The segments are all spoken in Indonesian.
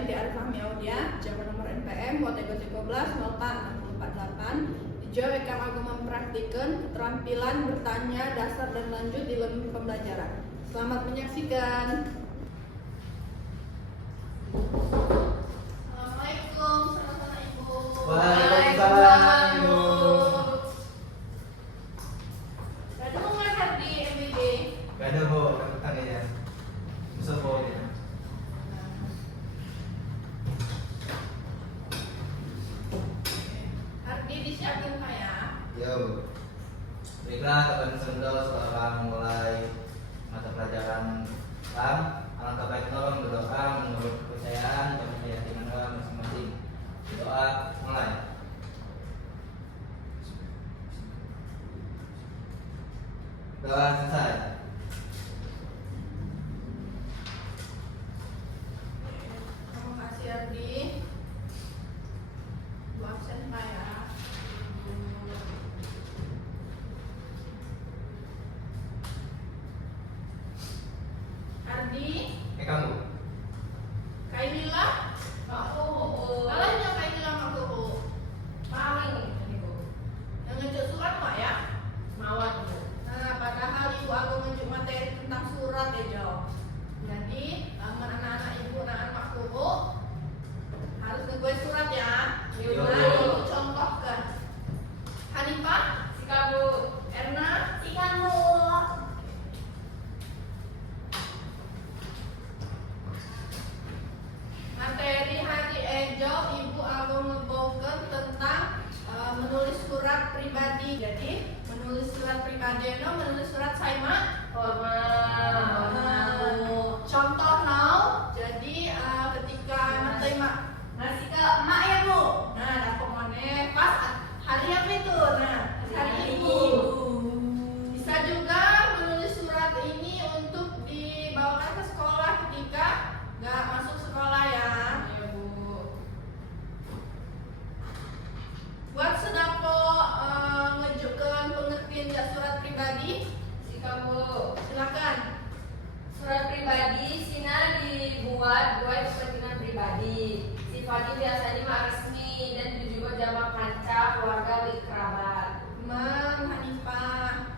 Inti Arif Fahmi Aulia, Jawa nomor NPM, Kota 13 04648. Dijawab Ekam Agung mempraktikkan keterampilan bertanya dasar dan lanjut di lembaga pembelajaran. Selamat menyaksikan. Assalamualaikum, salam Ibu. Waalaikumsalam Ibu. Ada mau ngajar di MBD? Gak ada Bu, tanya ya. Bisa Bu ya. Ardi disiapin Pak ya? Ya Bu. Baiklah, teman sendal setelah mulai mata pelajaran Islam, alangkah baiknya berdoa menurut kepercayaan dan keyakinan orang masing-masing. Doa mulai. Doa selesai. Terima kasih Ardi. Bu absen Pak ya. Ardi, Kamu. Kainila, Makku. Kalahnya Kainila Makku. Paling Ibu. Yang ngejuk surat Pak ya? Mawar. Nah, padahal Ibu aku ngejuk materi tentang surat ya Jo. Jadi, anak-anak Ibu, anak-anak Makku harus ngegue surat ya. Yo. Nah, Ibu contohkan. Hanifah, sikap Bu. Erna, sikap Bu. Materi hari Ejo Ibu aku ngebongkar tentang menulis surat pribadi. Jadi menulis surat pribadi no menulis surat saima contoh now. Jadi ketika menerima ngasih ke emak ya Bu. Nah dapat moneh pas hari apa itu? Nah hari Ibu. Bisa juga menulis surat ini untuk dibawakan ke sekolah ketika nggak masuk sekolah ya. Iya Bu. Buat sedapo ngejukkan pengertian jak surat pribadi. Sika Bu. Silakan. Surat pribadi sina dibuat buat kepentingan pribadi. Sifatnya biasanya mah resmi dan juga jamak kanca, keluarga, wali kerabat. Mam Hanifah.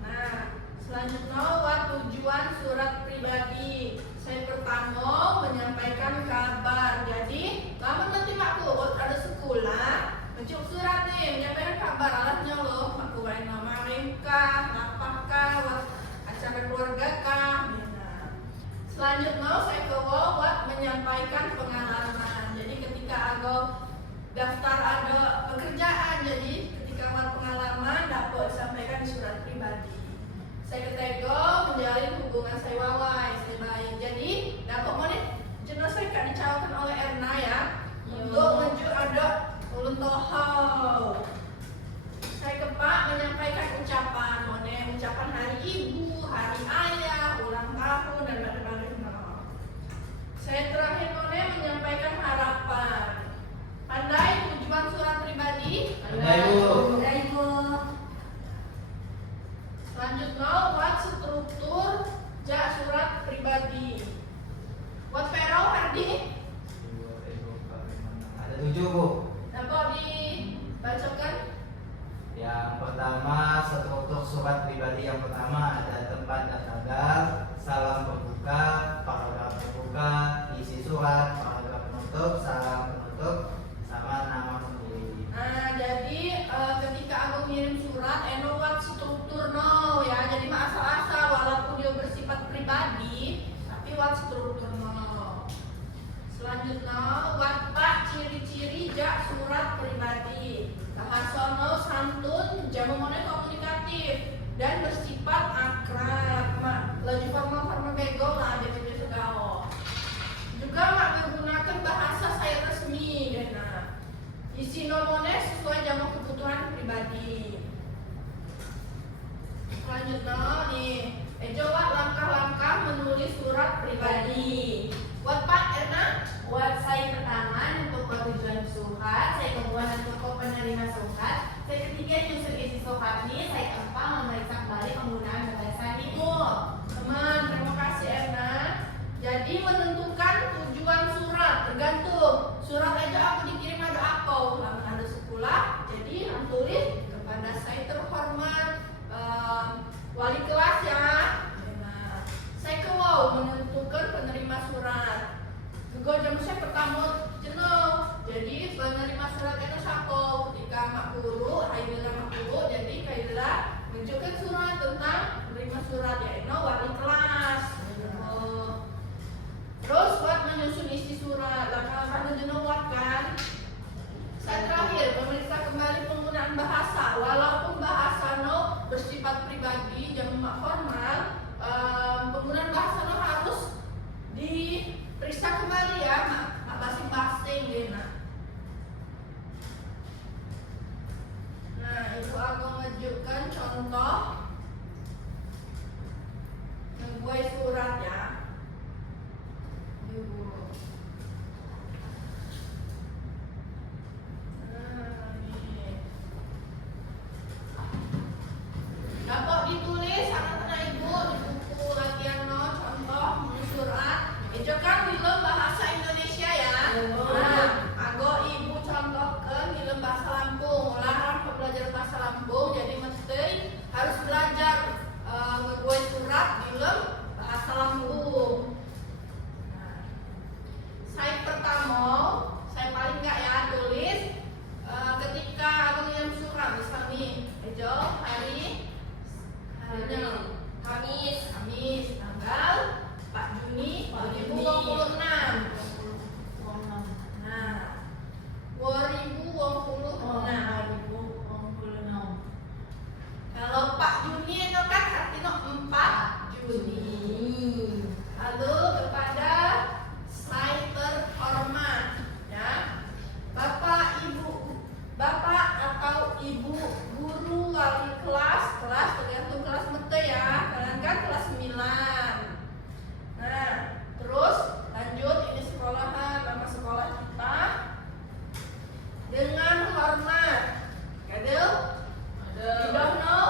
Nah, selanjutnya buat tujuan surat pribadi. Saya pertama menyampaikan kabar. Jadi, lama nanti makku buat ada sekolah, mencukup surat nih, menyampaikan kabar. Alatnya loh, makku baik nama kah, apakah, buat acara keluarga kah. Nah, selanjutnya saya buat menyampaikan pengalaman. Jadi ketika aku daftar ada pekerjaan, jadi ketika buat pengalaman dapat disampaikan di surat pribadi. Saya ketego menjalin hubungan saya wawai, saya baik. Jadi dapat monit jenis saya kan dicawakan oleh Erna ya. Untuk menuju ada ulun tohau. Saya kepak menyampaikan ucapan monit, ucapan hari ibu, hari ayah, ulang tahun dan berbagai macam. Saya terakhir monit menyampaikan harapan. Pandai tujuan surat pribadi? Pandai Bu. Pandai Bu. Selanjutnya buat struktur jak surat pribadi. Buat Vero Hardi, Ada 7 Bu. dapat dibacakan. Yang pertama, struktur surat pribadi yang pertama ada tempat dan tanggal, salam pembuka, paragraf pembuka, isi surat, paragraf penutup, salam penutup, sama nama pemberi. Nah, jadi ketika aku ngirim surat, buat struktur no ya. Jadi mah asal-asal walaupun dia bersifat pribadi, tapi buat struktur no. Selanjutnya buat Pak ciri-ciri jak surat pribadi. Bahasa no santun, jamu monet komunikatif dan bersifat akrab. Laju formal bego lah jadi segala. Juga mak menggunakan bahasa saya resmi dan isi nomornya sesuai jamak kebutuhan pribadi. Selanjutnya nih, coba langkah-langkah menulis surat pribadi. Buat Pak Erna, Buat saya pertama untuk tujuan surat, saya kemudian untuk penerima surat, saya ketiga nyusun isi surat ini, saya keempat memeriksa kembali penggunaan bahasa ibu. teman, terima kasih Erna. Jadi menentukan tujuan surat tergantung surat aja aku dikirim ada apa, lamun ada sekolah. Jadi tulis kepada saya terhormat wali kelas ya. Nah, saya kalau menentukan penerima surat. Juga jam saya pertama jenuh. Jadi penerima surat itu siapa? Ketika mak guru, Haidila mak guru, jadi Haidila menunjukkan surat tentang penerima surat yaitu wali kelas. Terus buat menyusun isi surat, langkah-langkah jenuh kan. Saya terakhir memeriksa kembali penggunaan bahasa. Walaupun bahasa no bersifat pribadi, jamak formal, penggunaan bahasa no harus diperiksa kembali ya, mak basing-basing gitu. Nah, ibu aku menunjukkan contoh membuat surat ya. Ibu. Dapat ditulis anak-anak ibu di buku latihan no contoh surat. Itu kan film bahasa Indonesia ya. Nah, ago ibu contohkan film bahasa Lampung. Larang belajar bahasa Lampung, jadi mesti harus belajar membuat surat film bahasa Lampung. Nah, saya pertama, saya paling enggak ya tulis ketika aku ngirim surat misal nih, Ejo hari Kamis tanggal 4 Juni 2026. Nah, 2026. Kalau 4 Juni itu kan artinya 4 Juni. Lalu kepada saya terhormat ya, Bapak atau Ibu guru wali kelas tergantung kelas mete ya. Kalian kan kelas 9. Nah, terus lanjut ini sekolahan, nama sekolah kita. Dengan hormat. Kadel? Didohno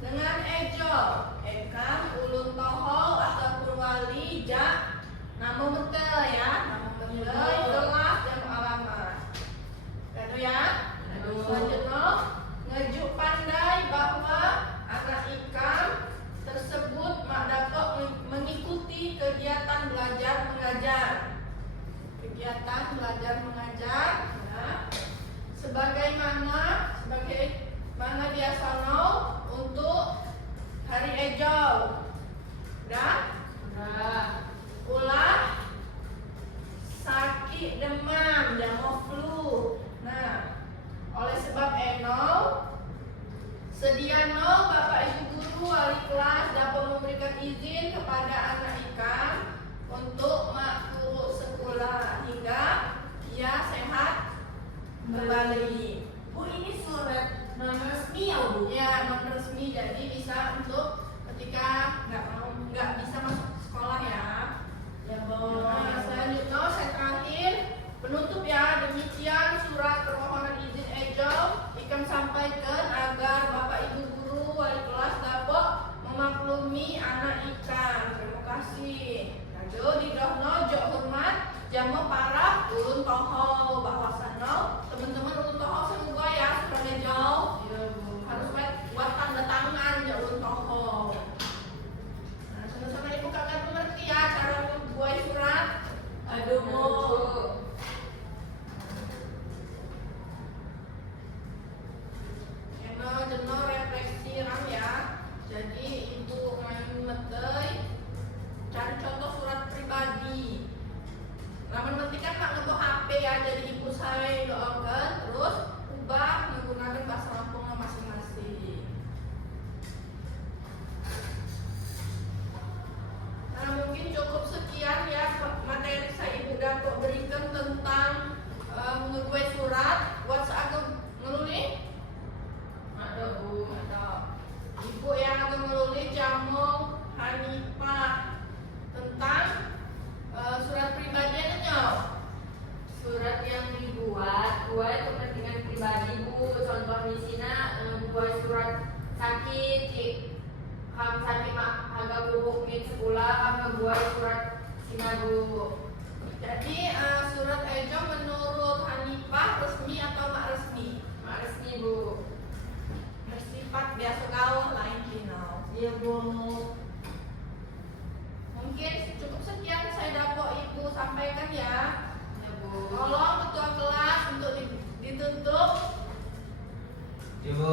dengan ejo. Ekam ulun toho ataupun wali jak nama metel ya. Nama metel kelas dan alamat. Kado ya? Selanjutnya ngejuk pandai bahwa anak ikam tersebut mak dapat mengikuti kegiatan belajar mengajar. Kegiatan belajar mengajar ya. Sebagaimana biasa untuk hari ejau. Udah? Ulah sakit demam, jamur flu. Nah, oleh sebab sediano Bapak Ibu guru wali kelas dapat memberikan izin kepada anak ikam untuk masuk sekolah hingga ia sehat kembali. Bu, ini surat non resmi ya Bu? Ya, non resmi, jadi bisa untuk ketika nggak bisa masuk sekolah ya. Ya Bu. Nah, selanjutnya saya terakhir penutup ya, demikian surat permohonan izin ejau ikam sampaikan agar Bapak Ibu guru wali kelas dapat memaklumi anak ikam. Terima kasih. Lalu di dohno jok hormat jamu para ulun toho bahwasanya teman-teman ulun toho semua ya surat ejau harus buat tanda tangan ya ulun toho. Nah, sama-sama ibu kakak mengerti ya cara membuat surat. Aduh Bu. Jenuh refleksi ram ya. Jadi ibu main metei cari contoh surat pribadi. Laman penting kan pak ngebawa HP ya. Jadi ibu saya doakan terus ubah menggunakan bahasa Lampung masing-masing. Nah, mungkin cukup sekian ya materi saya ibu dapat berikan tentang membuat surat. Buat saya ngelulis. Ada Bu, ada ibu yang akan menulis jamu Hanifah tentang surat pribadinya. Surat yang dibuat kepentingan pribadi Bu. Contoh di sini buat surat sakit, ham sakit mak agak buruk di sekolah, ham buat surat Sina Bu. Jadi surat Ejo menurut Hanifah resmi atau mak resmi? Mak resmi Bu. Bersifat biasa gaul lain final. Iya Bu. Mungkin cukup sekian saya dapat Ibu sampaikan ya. Iya Bu. Tolong ketua kelas untuk ditutup. Ibu,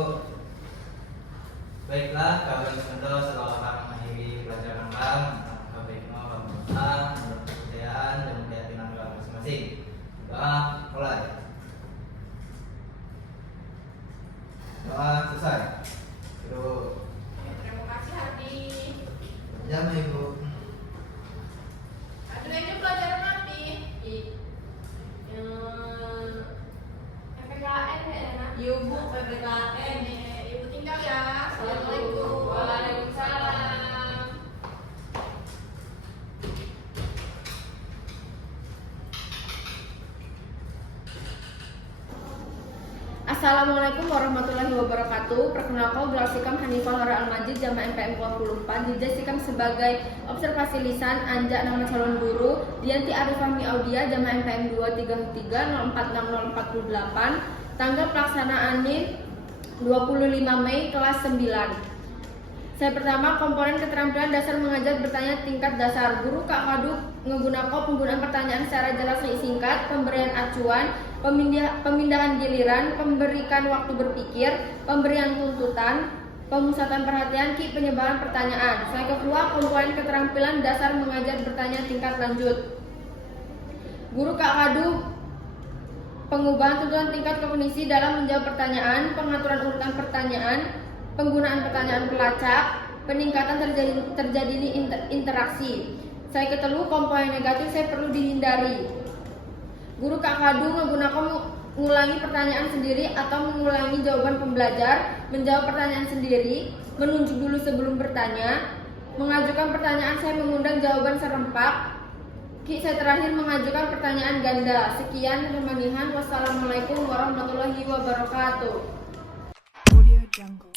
baiklah kami sebentar setelah kami mengakhiri pelajaran kami tentang KBNO, kebangsaan, kebudayaan, dan keyakinan kami masing-masing. Doa mulai. Doa selesai. Ibu, Terima kasih Hadi. jam Ibu. Ada lagi pelajaran nanti. PPKN ya enak. Iya Bu, PPKN. Ibu tinggal ya. Assalamualaikum. Waalaikumsalam. Assalamualaikum warahmatullahi wabarakatuh. Perkenalkan, Sikam Hanifah Lara Al-Majid, Jamaah MPM 24, dijadikan sebagai observasi lisan anjak nama calon guru Dianti Arifahmi Audia, Jamaah MPM 233 046048, tanggal pelaksanaan 25 Mei kelas 9. Saya pertama, komponen keterampilan dasar mengajar bertanya tingkat dasar. Guru Kak Kadu menggunakan penggunaan pertanyaan secara jelas dan singkat, pemberian acuan, pemindahan giliran, pemberikan waktu berpikir, pemberian tuntutan, pemusatan perhatian, penyebaran pertanyaan. Saya kedua, komponen keterampilan dasar mengajar bertanya tingkat lanjut. Guru Kak Kadu pengubahan tuntutan tingkat kognisi dalam menjawab pertanyaan, pengaturan urutan pertanyaan, penggunaan pertanyaan pelacak, peningkatan terjadi interaksi. Saya ketelu, komponen negatif saya perlu dihindari. Guru Kak Kadu menggunakan mengulangi pertanyaan sendiri atau mengulangi jawaban pembelajar, menjawab pertanyaan sendiri, menunjuk dulu sebelum bertanya, mengajukan pertanyaan saya mengundang jawaban serempak. Saya terakhir mengajukan pertanyaan ganda. Sekian Remanihan. Wassalamualaikum warahmatullahi wabarakatuh. Audio Jungle.